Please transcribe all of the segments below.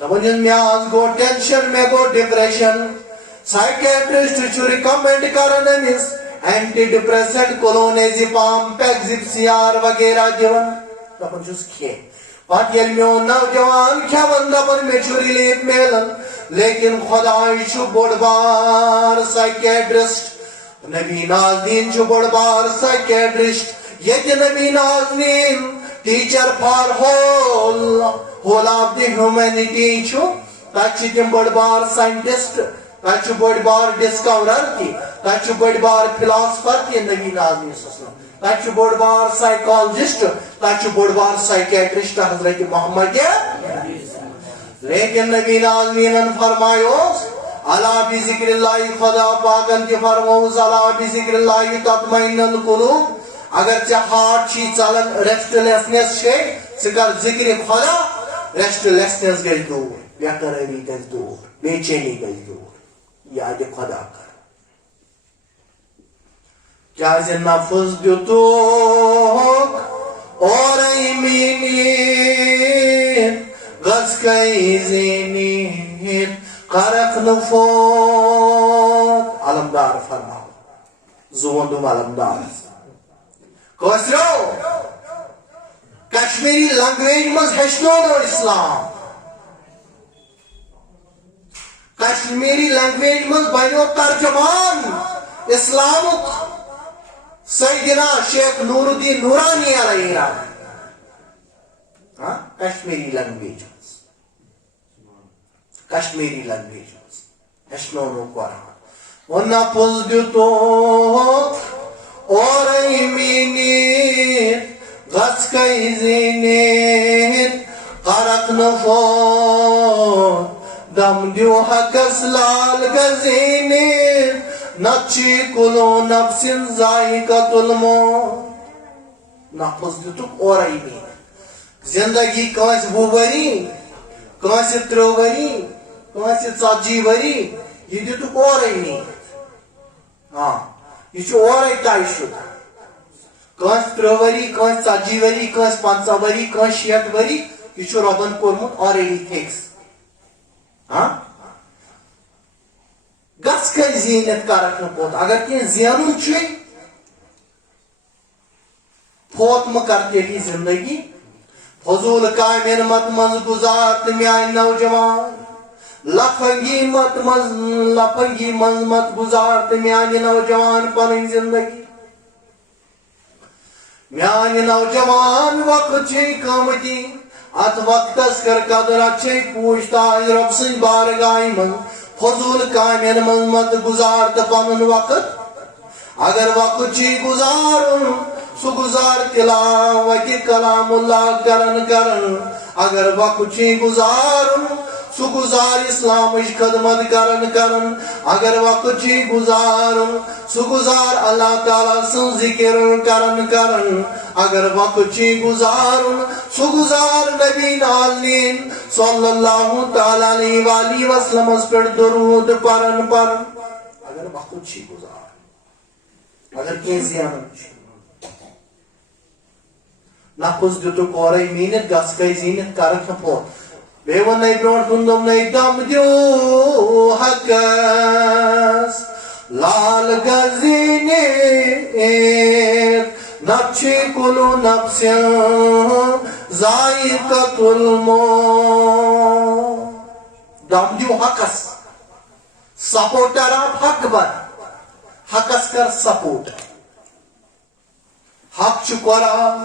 دپان مے آز گو ٹینشن مے گو depression psychiatrist چھ ریکمینڈ کران امس اینٹی ڈپریسنٹ کلونیزیپام پیگزیپسیار وغیرہ دِوان دپان چھُس کھے پتہٕ ییٚلہِ میون نوجوان کھٮ۪وان دپان مےٚ چھُ رِلیٖف میلان لیکن خۄداے چھُ بوٚڑ بار سائکیٹرسٹ نبی نازنیٖن چھُ بوٚڑ بار سائکیٹرسٹ ییٚتہِ نبی نازنیٖن teacher for whole of the humanity چھُ تتہِ چھِ تِم بٔڑ بار ساینٹسٹ تتہِ چھُ بٔڑ بار ڈسکورر تہِ تتہِ چھُ بٔڑ بار فلاسفر تہِ نبی نازنیٖن تتہِ چھُ بوٚڑ بار سائیکالجسٹ تتہِ چھُ بوٚڑ بار سائکیٹرسٹ حضرت محمد لیکن نبی نازنیٖنن فرمایوس الا بذکر اللہ خدا پاکن تہِ فرموس الا بذکر اللہ تطمئن القلوب اگر ژےٚ ہارٹ چھی ژلان ریسٹ لیسنس چھے ژٕ کر ذکر خدا ریسٹ لیسنس گژھِ دوٗر بے قرٲری گژھِ دوٗر بے چینی گژھِ دوٗر یادِ خدا کر کیازِ نفس دیُتُکھ اورَے میٖنِتھ غز کَے زیٖنِتھ کرکھ نہٕ فوت علمدار فرماو زوندُم علمدارس کٲشرو کشمیری لنگویج منٛز ہیٚچھنونو اسلام کشمیری لنگویج منٛز بنیو ترجمان اسلامُک سیدنا شیخ نور الدین نورانی علیہ کشمیری لنگویج کشمیری لنگویج ہیٚچھنونو قرآن و نفس دیُتُکھ اورَے میٖنِتھ غز کَے زیٖنِتھ کرکھ نہٕ فوت دم دیو حقس لال گزینِتھ نتہٕ چھُے کُلو نفسن ذائقۃ الموت نفس دیُتُکھ اورَے میٖنِتھ زندگی کٲنٛسہِ 20 ؤری کٲنٛسہِ 30 ؤری کٲنٛسہِ 40 ؤری یہِ دیُتُکھ اورَے میٖنِتھ یہ چھُ اورَے طے شُدٕ کٲنٛسہِ 30 ؤری کٲنٛسہِ 40 ؤری کٲنٛسہِ 50 ؤری کٲنٛسہِ 60 ؤری یہ چھُ رۄبن کوٚرمُت آلریڈی فِکس گژھ کَے زیٖنِتھ کرکھ نہٕ فوت اگر کینٛہہ زینُن چھُے فوت مہ کر تیٚلی زندگی فضوٗل کامٮ۪ن مت منٛز گُزار تہٕ میانہِ نوجوان لفنگی منٛز مت گُزار تہٕ میانہِ نوجوان پنٕنۍ زندگی میانہِ نوجوان وقت چھے قۭمتی ات وقتس کر قدر ات چھے پوچھ تاج رب سٕنٛدِ بارگاہہِ منٛز فضوٗل کامٮ۪ن منٛز مت گُزار تہٕ پنُن وقت اگر وقت چھے گُزارُن سُہ گُزار تلاوتِ کلام اللہ کرن اگر وقت چھے گُزارُن سُہ گُزار اسلامٕچ خدمت کرن اگر وقت چھے گُزارُن سُہ گُزار اللہ تعالیٰ سٕنٛز ذکر کرن اگر وقت چھے گُزارُن سُہ گُزار نبی نازنیٖن صلی اللہ تعالیٰ علیہ وآلہ وسلمس پٮ۪ٹھ درود پرن اگر وقت چھے گُزار اگر کینٛہہ زینُن چھُ نفس دیُتُکھ اورَے میٖنِتھ گژھ کَے زیٖنِتھ کرکھ نہٕ فوت بیٚیہِ ووٚننَے برونٛٹھ کُن دوٚپنَے دم دیو حقس لال گزیٖنِتھ نتہٕ چھُے کُلو نفسن ذائقۃ الموت دم دیو حقس سپورٹر آف حق بن حقس کر سپورٹ حق چھُ قرآن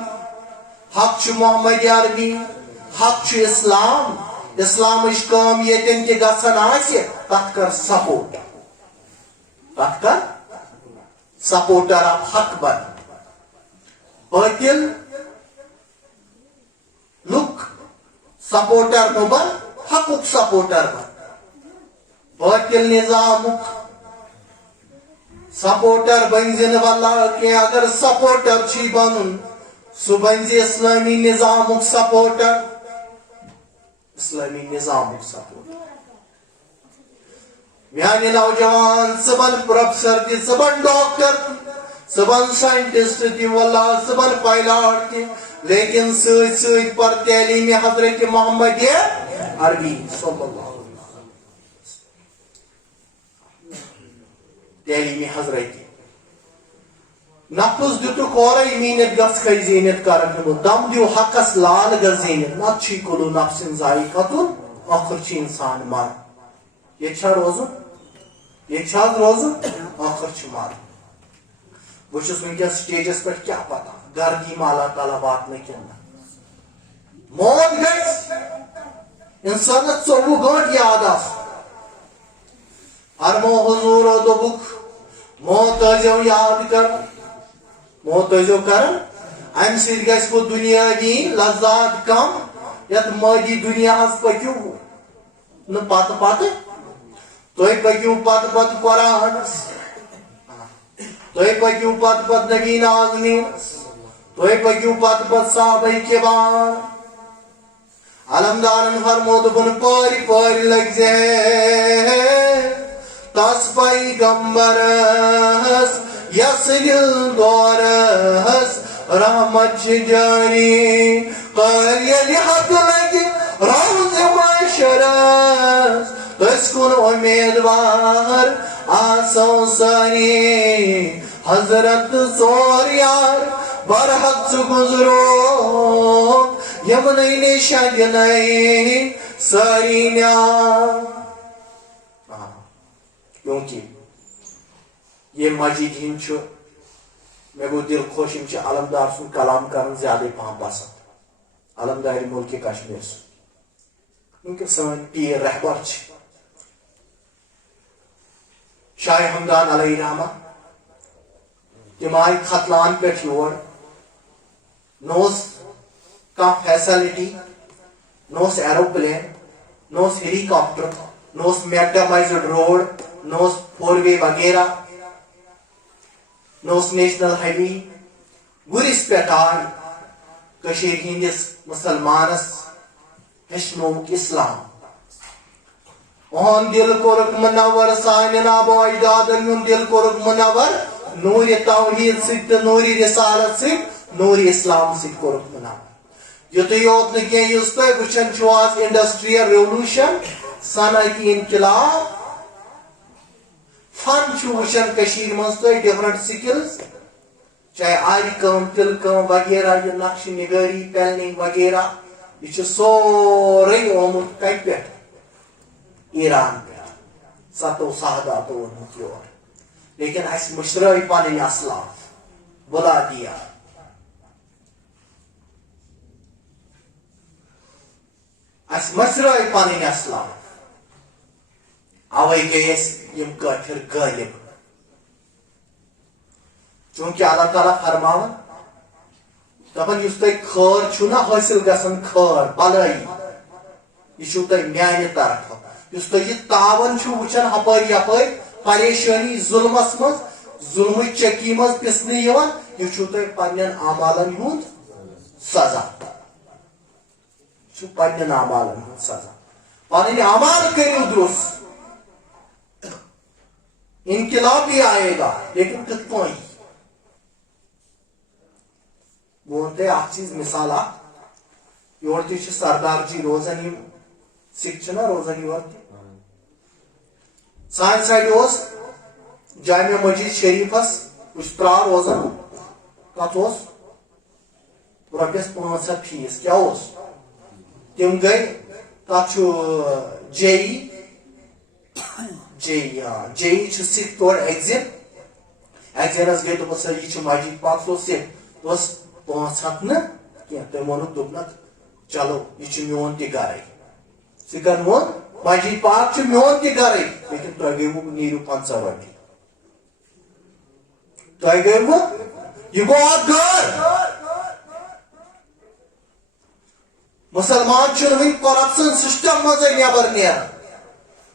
حق چھُ محمد عربی حق چھُ اسلام اسلامٕچ کٲم ییٚتٮ۪ن تہِ گژھان آسہِ تتھ کر سپورٹ تتھ کر سپورٹر آف حق بن باطل لُک سپورٹر مہ بن حقُک سپورٹر بن باطل نظامُک سپورٹر بنزِ نہٕ واللہ کینٛہہ اگر سپورٹر چھُے بنُن سُہ بنزِ اسلامی نظامُک سپورٹر اسلامی نظامُک سپورٹر میانہِ نوجوان ژٕ بن پروفیسر تہِ ژٕ بن ڈاکٹر ژٕ بن ساینٹسٹ تہِ واللہ ژٕ بن پایلاٹ تہِ لیکن سۭتۍ سۭتۍ پر تعلیٖمِ حضرت محمد عربی صلی اللہ علیہ وسلم تعلیمی حضرت نفس دتک اورے مینت گھس کھے زینت کرن دم دیو حقس لال گر زینت نت چھ کلو نفس ذائقۃ آخر چھ انسان مر یہ چھا روزن یہ چھا روزن آخر چھ مر بہٕ چھُس ونکیٚس سٹیجس پٮ۪ٹھ کیا پتہ گردی ما اللہ تعالیٰ واتنہ کِنہٕ موت گژھِ انسانس 24 گٲنٛٹہٕ یاد آسُن فرمو حضورو دوٚپُکھ موت ٲسۍزیو یاد کران موت ٲسۍزیو کران امہِ سۭتۍ گژھِ وۄنۍ دُنیٲدی لذات کم یتھ مٲدی دُنیاہس پٔکِو نہٕ پتہٕ پتہٕ تُہۍ پٔکِو پتہٕ پتہٕ قرآنس تُہۍ پٔکِو پتہٕ پتہٕ نبی نازمیٖنس تُہۍ پٔکِو پتہٕ پتہٕ صحابہ کِبار علمدارن فرمو دوٚپُن پٲرۍ پٲرۍ لٔگزے تس پیغمبرس یس دل دورس رحمت جاری قال یلی حق لگی روز معاشرس تس کن امیدوار آسو ساری حضرت سور یار برحق سے گزرو یمنی نشا دنائی ساری نیار کیونکہ یہ مجید ہند مے گو دل خوش علمدار سن کلام کرن زیادہ پہم پسند علمدار ملک کشمیر سن کیونکہ سن پیر رہبر شاہ ہمدان علیہ رحمہ تم آئی ختلان پہ یور نوس کا فیسلٹی نوس ایروپلین نوس ہیلی کاپٹر نوس میکڈمائزڈ روڈ نوس 4 وے وغیرہ نوس نیشنل ہائی وے گرس پہ آئی کشیر ہندس مسلمانس ہچنوک اسلام اہن دل کورک منور سان آبا اجدادن ہند دل کورک منور نور توحید ست نور رسالت ست نور اسلام ست کورک منور یتھ یوت نی تھی وچان آج انڈسٹریل ریولوشن صنعتی انقلاب فن وچان کشیر من تھی ڈفرنٹ سکلز چاہے آری کام تل کام وغیرہ یہ نقش نگاری پینلنگ وغیرہ یہ سورے آمت کت پہ ایران پہ 7 ساداتو اونمت یور لیکن اس مشرٲے پنٕنۍ اسلاف بلا دیا اس مشرٲے پنٕنۍ اسلاف اوے گٔے یم کافر غٲلب چونکہ اللہ تعالیٰ فرماون دپان یُس تۄہہِ خٲر چھُو نا حٲصِل گژھان خٲر بلٲیی یہ چھُو تۄہہِ میانہِ طرفہٕ یُس تۄہہِ یہِ تاون چھُو وٕچھان ہپٲرۍ یپٲرۍ پریشٲنی ظلمس منٛز ظلمٕچ چکی منٛز پِسنہٕ یِوان یہِ چھُو تۄہہِ پننٮ۪ن اعمالن ہُنٛد سزا یہِ چھُ پننٮ۪ن اعمالن ہُنٛد سزا پنٕنۍ اعمال کٔرِو درست انقلاب بھی آئے گا لیکن کت پٲٹھۍ بہٕ وَنہٕ تۄہہِ اکھ چیٖز مثال اکھ یور تہِ چھِ سردار جی روزان یم سکھ چھِنہ روزان یور تہِ سانہِ سایڈِ اوس جامع مسجد شریفس بہٕ چھُس پرٛار روزان تتھ اوس رۄپیس 500 فیس کیٛاہ اوس تِم گٔے تتھ چھُ جے چھُ سکھ تورٕ ایگزینس گٔے دوٚپُن سر یہِ چھِ مسجد پاک سُہ اوس سکھ اوس 500 نہٕ کینٛہہ تٔمۍ ووٚنُکھ دوٚپنکھ چلو یہِ چھُ میون تہِ گرے سکھن ووٚن مسجد پاک چھُ میون تہِ گرے لیکن تۄہہِ گٔیوٕ نیٖرِو 50 رۄپیہِ تۄہہِ گٔیوٕ یہِ گوٚو اکھ گٲر مسلمان چھُنہٕ وٕنہِ کرپشن سسٹم منٛزے نٮ۪بر نیران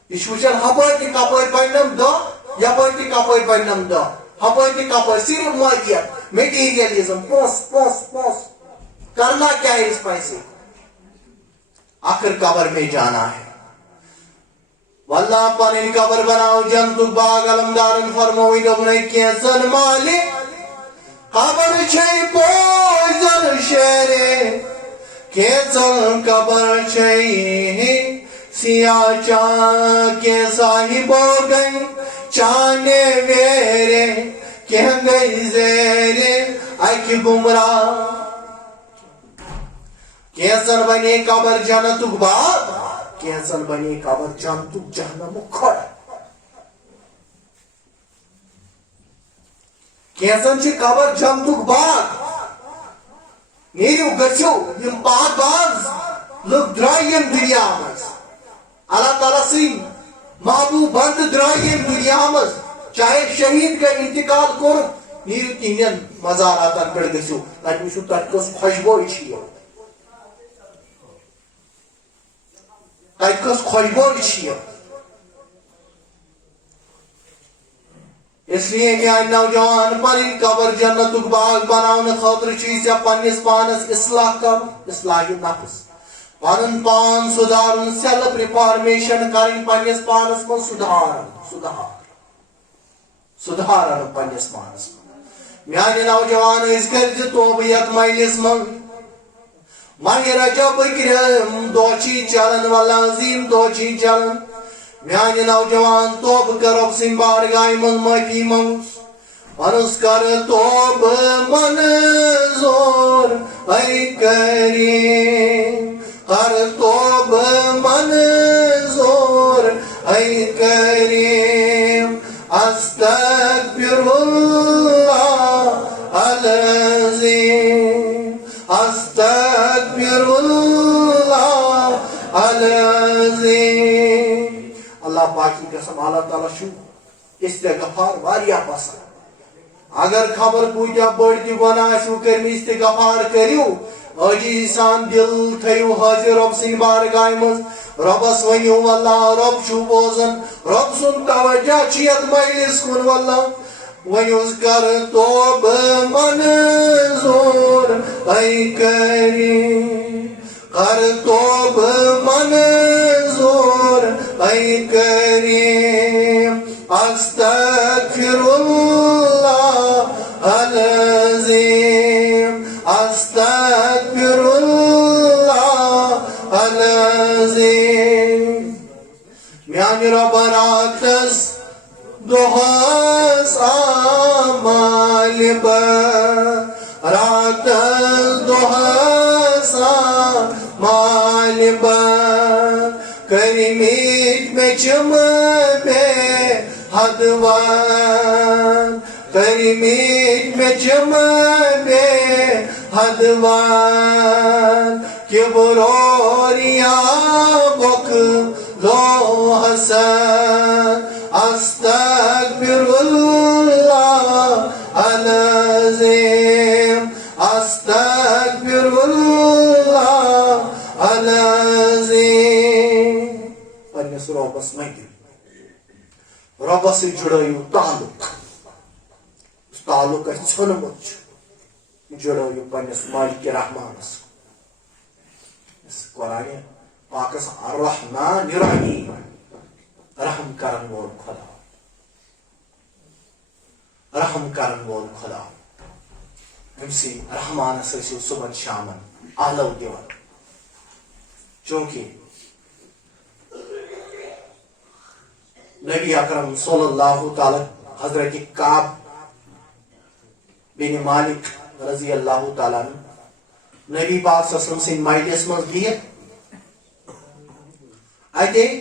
یہ چھُ وٕچھان ہپٲرۍ تہِ کپٲرۍ بننم دہ یپٲرۍ تہِ کپٲرۍ بننم دہ ہپٲرۍ تہِ کپٲرۍ صرف مٲدیت میٹیریلزم پونٛسہٕ پونٛسہٕ پونٛسہٕ کرنا کیا ہے اس پیسے آخر قبر میں جانا ہے واللہ پنٕنۍ قبر بناو جنتُک باغ علمدارن فرمووٕے دوٚپنَے کینٛژن مالِک قبر چھے پوش زن شیرے کینٛژن قبر چھے سیاہ چاند کے صاحبو گئی چانے ویرے کہ گئی زیرے اکی گمراہ کیسن بنے قبر جنتک باغ کیسن بنے قبر جنتک جہنم کھڑ کیسن چھ قبر جنتک باغ نیرو گچو یم باغ باز لوگ درائیم دنیا مز اللہ تعالیٰ سی محبوب بند درائیم دنیا مز چاہے شہید کا انتقال کر نیرو تینین مزاراتن پر گچو تاکہ وچھو تاکہ خوشبو چھیو تاکہ خوشبو چھیو اس لیے میان نوجوان پنن قبر جنتک باغ بناون خاطر چیز پنس پانس اصلاح کر اصلاح نفس پن پان سدھار سیلف ریفارمیشن کریں پنس پانس من سدھار پنس پانس میان نوجوان کر توبہ یت مجلس من ماہ رجب دہ چلان والعظیم دہ چلان میان نوجوان توب کر رب سن بارگاہ من معافی منگس ونس کر توب منظور اے کریم کر توب منظور اے کریم استغفر اللہ العظیم استغفر اللہ العظیم اللہ پاکی قسم اللہ تعالیٰ شو استغفار واریا پسند اگر خبر پوجا بڑی گناہ شو کرمی استغفار کریو اجی سان دل تھیو حاضر رب سن بارگاہ مز ربس ونیو واللہ رب شو بوزن رب سن توجہ چیت مجلس کن واللہ ونیوز کر توب منظور اے کریم کر توب منظور اے کریم استغفر اللہ العظیم استغفر اللہ العظیم میان رب راتس دہس آمال راتس دہس آمال کریمیت میں چم بے حدوان کریمیت میں چم بے حدوان کبروریا بک لو حسن استغفر اللہ العظیم استغفر اللہ العظیم پنس ربس مگو ربس جڑو تعلق اس تعلق ژھنمت جڑو پنس مالک رحمانس قرآن پاکس الرحمن الرحیم رحم کرن وول خدا رحم کرن وول خدا امسی رحمانس ٲسِو صبحن شامن آلو دِوان چونکہ نبی اکرم صلی اللہ تعالی حضرت کعب بن مالک رضی اللہ تعالیٰ نبی پاک صلی اللہ علیہ وسلم سن مجلس مز بہت اتے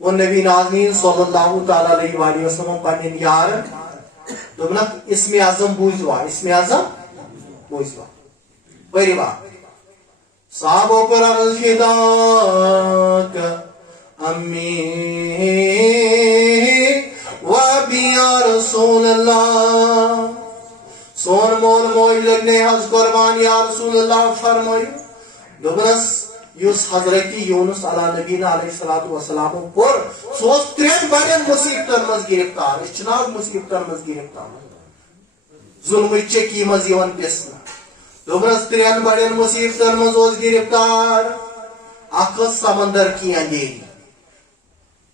وہ نبی ناظمین صلی اللہ تعالیٰ علیہ وآلہ وسلم پنن یارن دوپنک اسم اعظم بوزوا اسم اعظم بوزوا پریوا صحابوں پر عرض فداک امی و ابی یا رسول اللہ سون مول موج لگنے حض قربان یا رسول اللہ فرمائی دوپنس یس حضرت یونس علیہ نبینا علیہ الصلوۃ والسلام پر سوس ترین بڑن مصیبتن مز گرفتار اس چناب مصیبتن مز گرفتار ظلم چکی مز یون پسنا دوپنس ترین بڑن مصیبتن مز اوس گرفتار اخ سمندر کی اندھیری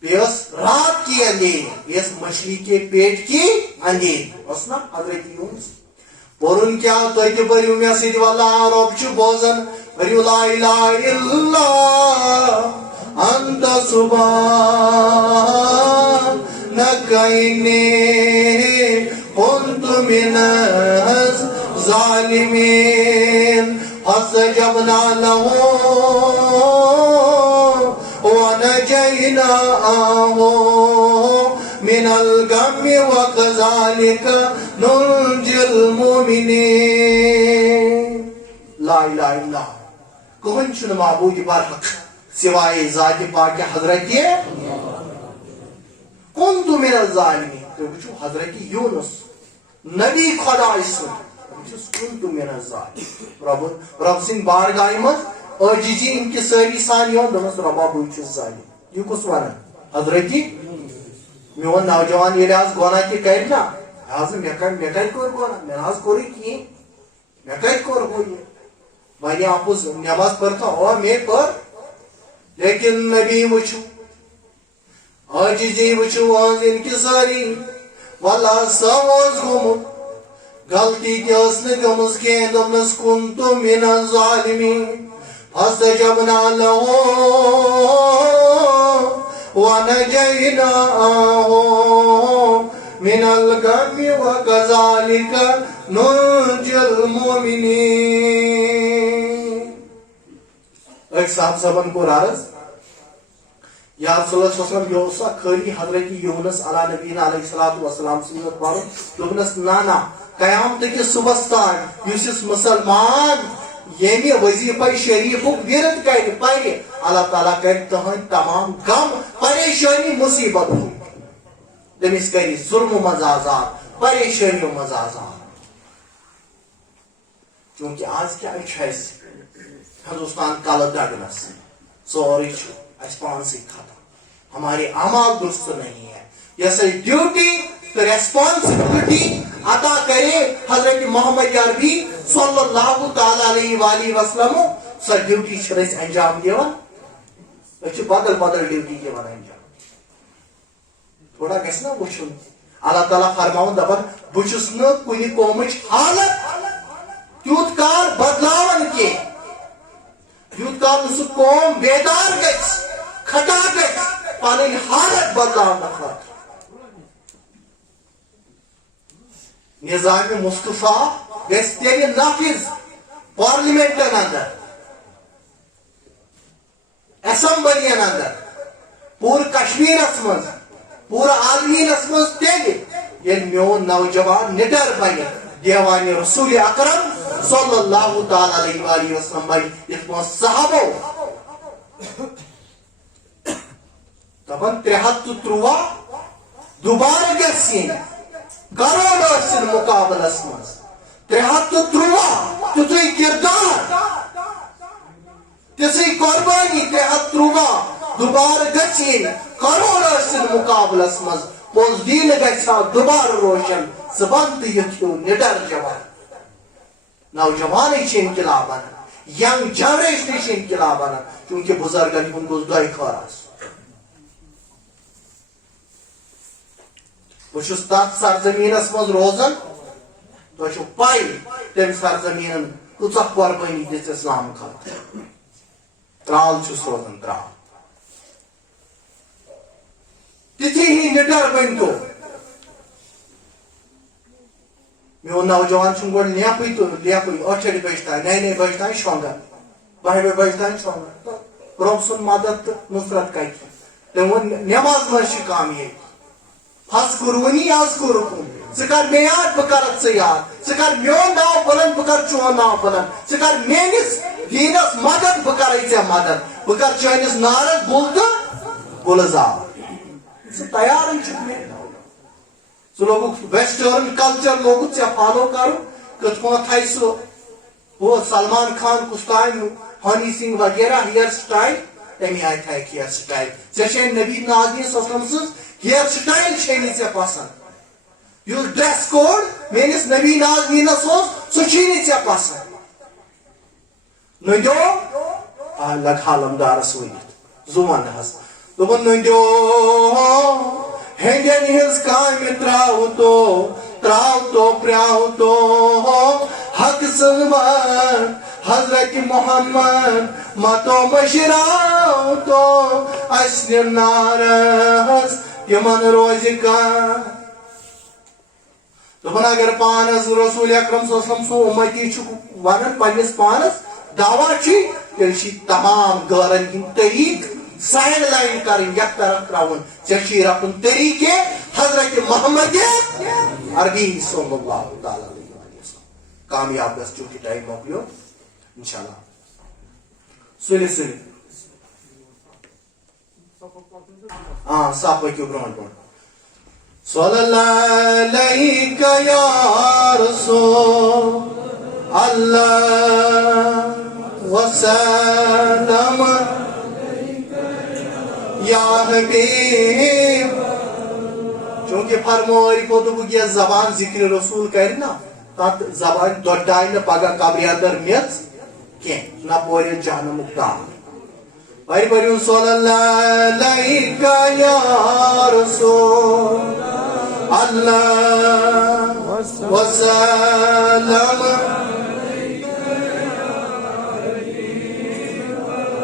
بیس رات کی اندھیری بیس مچھلی کے پیٹ کی اندھیری اس نا حضرت یونس پورن کیا تو کہ بریو میں سید واللہ رب چھ بوزن لا الہ الا انت سبحانک انی كنت من الظالمين فاستجبنا له ونجيناه من الغم وكذلك ننجي المؤمنين. لا الہ الا کہن چھن معبود برحق سوائے ذات پاک حضرت کنت من الظالمین. تو وچھو حضرت یونس نبی خدا سن کنت من الظالمین. رب سن بارگاہ مز عاجزی ان کی ساری سان یون دمس ربا بہ چھس ظالم. یہ کس ونان حضرت میون نوجوان یہ آز گناہ تہ کر نا آز مے کت کور گناہ مے آز کور کہین مے کت کور ہو یہ وی آپس نماز پرتا او مے پر لیکن نبی وچھو عاجزی وچھو آز ان کی ساری واللہ سواز گومت غلطی تس نمز کی دمس کنت من الظالمین فاستجبنا له ونجيناه من الغم وكذلك ننجي المؤمنين. ایک صاحب صاحبن کو عرض یا رسول اللہ صلی اللہ علیہ وسلم یہ خالی حضرت یونس علیہ نبینا علیہ الصلوۃ والسلام سنت پڑھو دوپنس نانا قیامت کے صبح تان یس مسلمان یمی وظیفہ شریف ورد کر پہ اللہ تعالیٰ کر تہند تمام غم پریشانی مصیبت تمس کر ظلم مز آزاد پریشانیوں مز آزاد. چونکہ آج کیا ہندوستان کل دگنس سوری اس پان سے ختم ہمارے اعمال درست نہیں ہے. یہ ڈیوٹی تو ریسپانسبلٹی عطا کرے حضرت محمد عربی صلی اللہ تعالی علیہ وآلہ وسلم سو ڈیوٹی انجام دیوان بدل بدل ڈیوٹی دیوان انجام تھوڑا گھس نا وچھن. اللہ تعالیٰ فرماؤن دپان بچس نا کن قومچ حالت تیوت کال بدلاون کی تیوت کال سہ قوم بیدار گژھِ کھٹا گژھِ پنن حالت بدلاون خاطر. نظام مصطفیٰ گژھِ تیلہِ نافذ پارلیمنٹن اندر اسمبلین اندر پور کشمیرس مز پور عالمینس مز تیلہِ ییٚلہِ میون نوجوان نڈر بنہِ دیوان رسول اکرم صلی اللہ تعالی علیہ وآلہ وسلم بنہِ یتھ پٲٹھۍ صحابو دپان 313 دوبارٕ گژھِ یِنۍ کروڑ ٲسِن مقابلس مز 313 تیُتھُے کردار تِژھٕے قۄربٲنی 313 دوبارٕ گژھِ یِنۍ کروڑ ٲسِن مقابلس مز پوٚز دیٖنہٕ گژھِ ہا دوبارٕ روشن ژٕ بن تہٕ یُتھ ہیوٗ نِڈر جوان. نوجوانٕے چھِ انقلاب انان ینگ جنریشنٕے چھِ انقلاب انان چوٗنٛکہِ بُزرگن ہُنٛد گوٚژھ دۄیہِ خٲر آسُن. بہٕ چھُس تتھ سرزمیٖنس منٛز روزان تۄہہِ چھو پاے تٔمۍ سرزمیٖنن کۭژاہ قۄربٲنی دِژ اسلام خٲطرٕ. ترال چھُس روزان ترال تِتھی ہی نِڈر بٔنۍتو. میون نوجوان چھُنہٕ گۄڈٕ لیپٕے تہٕ لیپٕے 8 بجہِ تام 9 بجہِ تام شۄنٛگان 12 بجہِ تام شۄنٛگان تہٕ رۄب سُنٛد مدد تہٕ نصرت کتہِ. تٔمۍ ووٚن نٮ۪ماز منٛز چھِ کامیٲبی. فذکرونی اذکرکم ژٕ کر مےٚ یاد بہٕ کرکھ ژٕ یاد ژٕ کر میون ناو بلند بہٕ کر چون ناو بلند ژٕ کر میٲنِس دیٖنس مدد بہٕ کرے ژےٚ مدد بہٕ کر چٲنِس نارس گُل تہٕ گُلزار. ژٕ تیارٕے چھُکھ مےٚ ژٕ لوگُکھ ویسٹٲرن کلچر لوگُتھ ژےٚ فالو کرُن کِتھ پٲٹھۍ تھایہِ سُہ ہُہ سلمان خان کُستانہِ ہنی سنگھ وغیرہ ہیر سٹایل تمہِ آیہِ تھایکھ ہیر سٹایل. ژےٚ چھےٚ نبی نازی صلی اللہ علیہ وسلم سٕنٛز ہیر سٹایل چھے نہٕ ژےٚ پسند. یُس ڈریس کوڈ میٲنِس نبی نازنیٖنس اوس سُہ چھُے نہٕ ژےٚ پسند. نٔنٛدیو لگ حالمدارس ؤنِتھ زٕ ونہس دوٚپُن نٔنٛدیو ہیٚنٛدٮ۪ن ہٕنٛز کامہِ تراو تو پرٛاو تو حق سٕنٛز حضرت محمد متو مشراو تو اسن نارس یمن روز کان دپن اگر پانس رسول اکرم صلی اللہ علیہ وسلم سو امتی ونان پنس پانس دعویٰ تیل تمام غارن ہند طریق سائڈ لائن کریں یک طرف تراؤن ژے رٹن طریقے حضرت محمد عربی صلی اللہ تعالی علیہ وسلم کامیاب گھس چونکہ ٹائم مکلیو انشاءاللہ سلی صاف پکیو برون برون صلی اللہ علیہ یا رسول اللہ وسلم یا حبیب چونکہ فرموری کو تو یہ زبان ذکر رسول کرنا تات زبان دوڑائی نہ پگہ قبر اندر میت کی نہ پورے جہنم دار پریو صلی اللہ علیہ یا رسول اللہ وسلم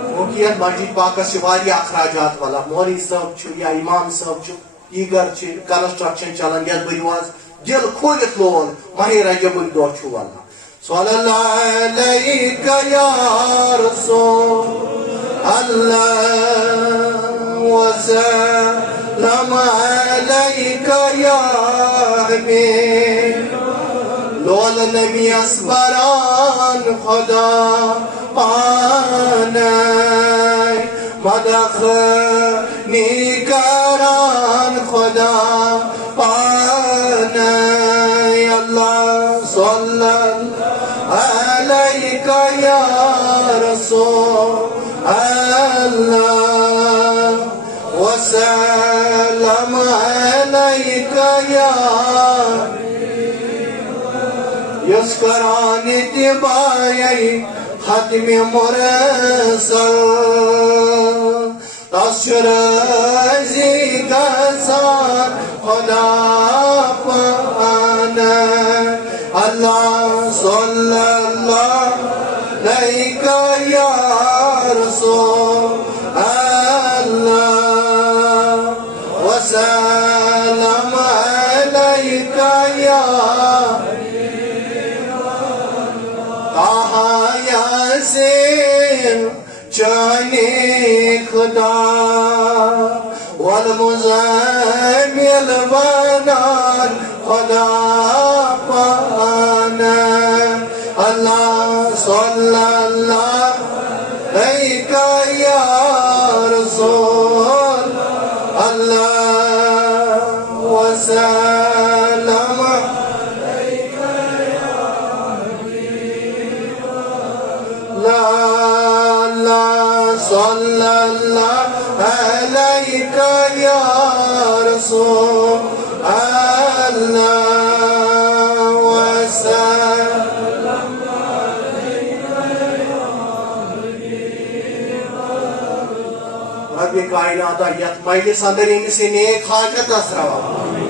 چونکہ مسجد پاکس سے واریاہ اخراجات والا مولوی صاحب یا امام صاحب دیگر کنسٹرکشن چلان یس بریواز دل کھولت لول ماہ رجب دہ والا صلی اللہ علیہ یا رسول اللہ وسلم علیک یا حبیب لول نبی اسبران خدا پانائی مدخ نیکران خدا پانائی اللہ صلی اللہ علیک یا رسول اللہ وسلم علیک یا یس قرآن تبائی ختم مرسل تشر رضی گسان خدا پانا اللہ صلی اللہ علیہ یا رسول اللہ وسلم علیک یا یاسین چانے خدا والمزمل بنان خدا پانا اللہ صلی اللہ علیہ یا رسول اللہ وسلم صلی اللہ علیہ یا رسول اللہ وسلم رب کائنات یت مجلس اندر یمس نیک حاجت روا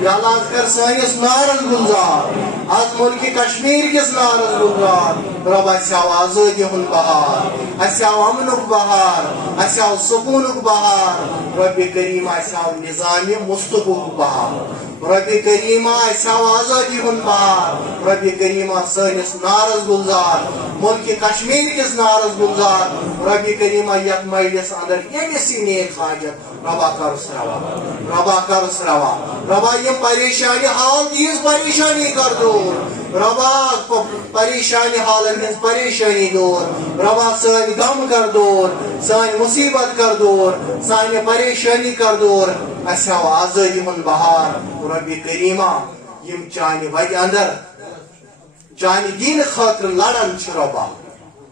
یا اللہ کر سانس نارس گلزار آج ملک کشمیر کس نارس گلزار رب اسیاو آزادی ہن بہار اسیاو امنک بہار اسیاو سکونک بہار رب کریم اسیاو نظام مستقبل بہار رب کریم اسیاو آزادی ہن بہار رب کریم سانس نارس گلزار ملک کشمیر کس نارس گلزار رب کریم یت مجلس اندر یمس نیک حاجت ربا کرس روا ربا کرس روا ربا یہ پریشانی حال دیز پریشانی کر دور ربا پریشانی حالن ہز پریشانی دور ربا سان غم کر دور سان مصیبت کر دور سان پریشانی کر دور اسیاو آزادی ہن بہار رب کریمہ یم چانہ وتہ اندر چانہ دین خاطر لڑان چھ ربا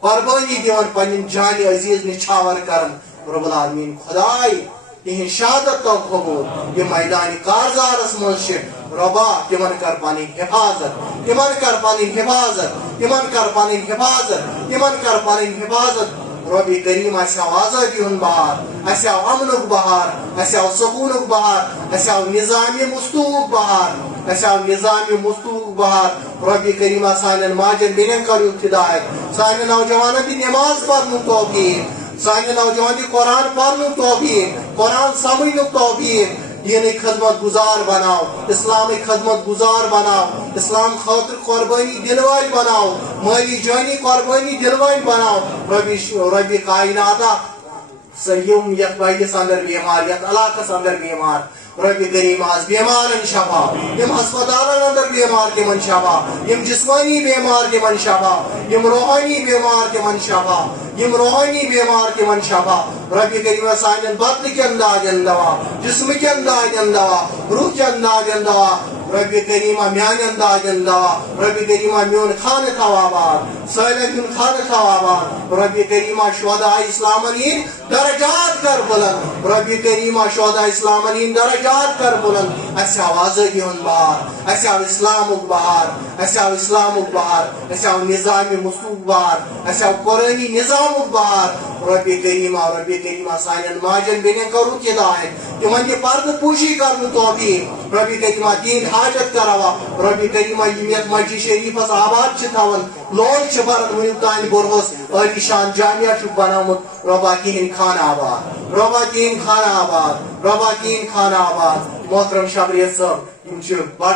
قربانی دیوان پنن جان عزیز نچھاور کرن رب العالمین خدائی تہن شہادت تو قبول یہ میدان کارزارس مز ربا تمن کر پنن حفاظت تمن کر پنن حفاظت تمن کر پنن حفاظت تمن کر پنن حفاظت رب کریم اسیاو آزادی ہن بہار اسیاو امنک بہار اسیاو سکونک بہار اسیاو نظام مستوق بہار اسیاو نظام مستوق بہار رب کریمہ سانن ماجن بینن کرو ہدایت سانن نوجوانن دی نماز پڑھن توفیق سانن نوجوان دی قرآن پڑھن توفیق قرآن سمجھن توفیق دین خدمت گزار بناو اسلام خدمت گزار بناو اسلام خاطر قربانی دلوائی بناو مالی جانی قربانی دلوائی بناو ربی کائناتا سیم یک بائیس اندر بیمار یک علاقہ اندر بیمار ربی کریم آز بیمارن شفا یم ہسپتالن اندر بیمار تمن شفا یم جسمانی بیمار تمن شفا یم روحانی بیمار تمن شفا یم روحانی بیمار تمن شفا ربی کریم سانن بدن کے اندازن دوا جسم کے اندازن دوا روح کے اندازن دوا ربی کریمہ میان اندازن دوا ربی کریمہ میون خان خوابات سائلن میون خان خوابات ربی کریمہ شہداء اسلامین درجات کر بلند ربی کریمہ شہداء اسلامین درجات کر بلند ایسے آوازگی ہن بہار ایسے آو اسلام بہار ایسے آو اسلام بہار ایسے آو نظام مصوب بہار ایسے آو قرآنی نظام بہار ربی کریمہ سائلن ماجن بینن کرو ہدایت تمن یہ پرد پوشی کرن توفیق ربی کریمہ دین حاجت کروا ربی کریمہ یمیت مسجد شریفس آباد تھون لون برن ون تان برہس عالی شان جامعہ بنامت ربا کہین خان آباد ربا کہین خان آباد ربا کہین خان آباد محترم شبریت صاحب یم بڑ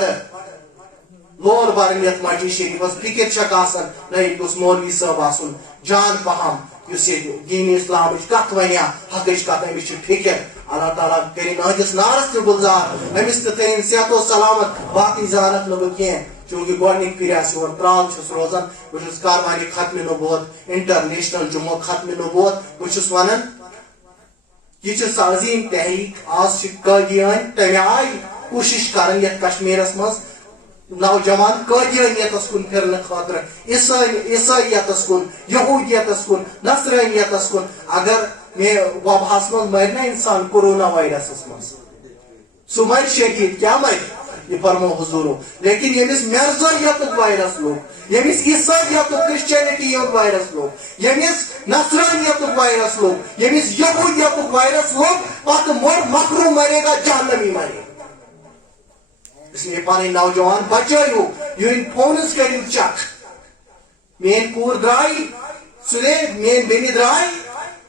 لون برن یت مسجد شریفس فکر چھ آسان نہ گوس مولوی صاحب آسن جان پہم اس دین اسلام کت ونیا حقچ کت امس فکر اللہ تعالیٰ کرین اہدس نارس تہ گلزار امس تہ کرین صحت و سلامت باقی زانت نہ کی چونکہ گۄڈنِک پھر سون ترال چھس روزان بہت کاروانی ختم نبوت انٹرنیشنل جموں ختم نبوت بہت ونان یہ عظیم تحریک آج قٲدیان تمہ آئی کوشش کران یتھ کشمیرس مز نوجوان قٲدیانیتس کن پھرن خاطر عیسائیتس کن یہودیتس کن نصرانیتس کن اگر میں وباہس مز مرنا انسان کورونا وائرسس مز سہ مر شدید کیا مر یہ فرمو حضورو لیکن یمس مرزائیت وائرس لوگ یمس عیسائیت کرسچینٹی وائرس لوگ یمس نصرانیت وائرس لوگ یمس یہودیت وائرس لوگ پتہ مکرو مرے گا جہنمی مرے گا اس لیے پانی نوجوان بچائیو یون فونس کریو چک مین کور درائی سلے مین بینی درائی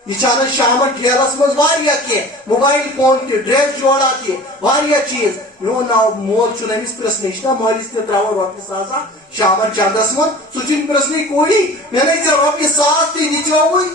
یہ چاہنا شامن ٹھیلس مز واریا کی موبائل فون تہ ڈریس جوڑا تہ واریا چیز میون ناو مول چھ امس پرسنے نا مالس تہ تراو رۄپیہِ ساسا شامن چندس من سہ چھُنہٕ پرسنے کوڑی مے نے ژےٚ رۄپیہِ ساس تہ دِژیووٕے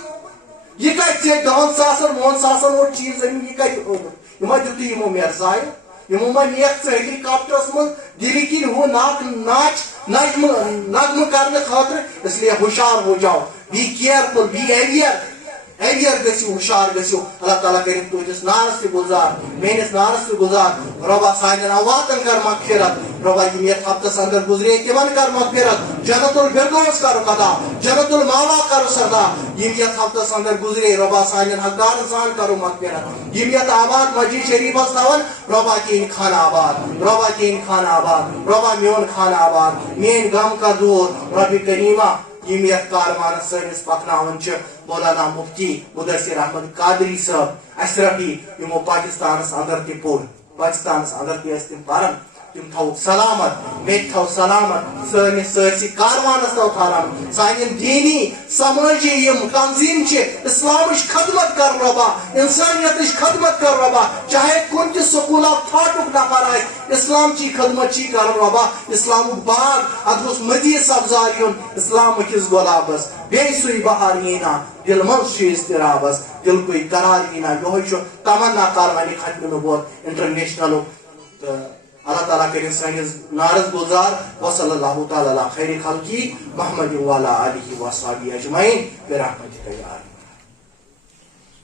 یہ کتہِ ژےٚ 10 ساسن 9 ساسن اوٹ چیز أنِم یہ کتہِ اوٚنُتھ یِمو دِتُے یِمو مرزایو یِمو ما نیکھ ژٕ ہیلیکاپٹرس من دِلہِ کِنۍ ہُہ ناچ نغمہٕ کرنہٕ خٲطرٕ اس لیے ہوشیار ہو جاؤ بی کیئرفل بی ایویئر گژھِو ہوشیار گژھِو اللہ تعالیٰ کٔرِنۍ تُہنٛدِس نارس تہِ گُلزار میٲنِس نارس تہِ گُلزار رۄبا سانٮ۪ن امواتن کر مغفرت رۄبا یِم یتھ ہفتس اندر گُزرے تِمن کر مغفرت جنت الفردوس کرُکھ عطا جنت الماوا کرُس عطا یِم یتھ ہفتس اندر گُزرے رۄبا سانٮ۪ن حقدارن سان کرو مغفرت یِم یتھ آباد مسجد شریفس تھاون رۄبا کہین خان آباد رۄبا کہین خان آباد رۄبا میون خان آباد میٲنۍ غم کر دوٗر ربِ کریٖمہ یم یتھ کاروانس سٲنِس پکناون چھ مولانا مفتی مدثر احمد قادری صاحب اشرفی یمو پاکستانس اندر تہ پور پاکستانس اندر تہ ٲسۍ تِم پران تم تھوک سلامت مے تھو سلامت سٲنِس سٲرسٕے کاروانس تھو تھاران سانٮ۪ن دیٖنی سمٲجی یم تنظیٖم چھِ اسلامٕچ خدمت کر رۄبا انسانیتٕچ خدمت کر رۄبا چاہے کُنہِ تہِ سکوٗل آف تھاٹُک نفر آسہِ اسلامچی خدمت چی کر رۄبا اسلامُک باغ اتھ گوٚژھ مزیٖد سبزار یُن اسلامٕکِس گۄلابس بیٚیہِ سُے بہار ییٖنا دل منٛز چھُ اضطرابس دلکُے قرار ییٖنا یہوے چھُ تمنا کاروانی ختمہِ نبوت انٹرنیشنلُک تہٕ اللہ تعالیٰ کریں سانس نارس گلزار وصلی اللہ تعالیٰ علی خیر خلقی محمد وعلی آلہ وصحبہ اجمعین برحمتک یا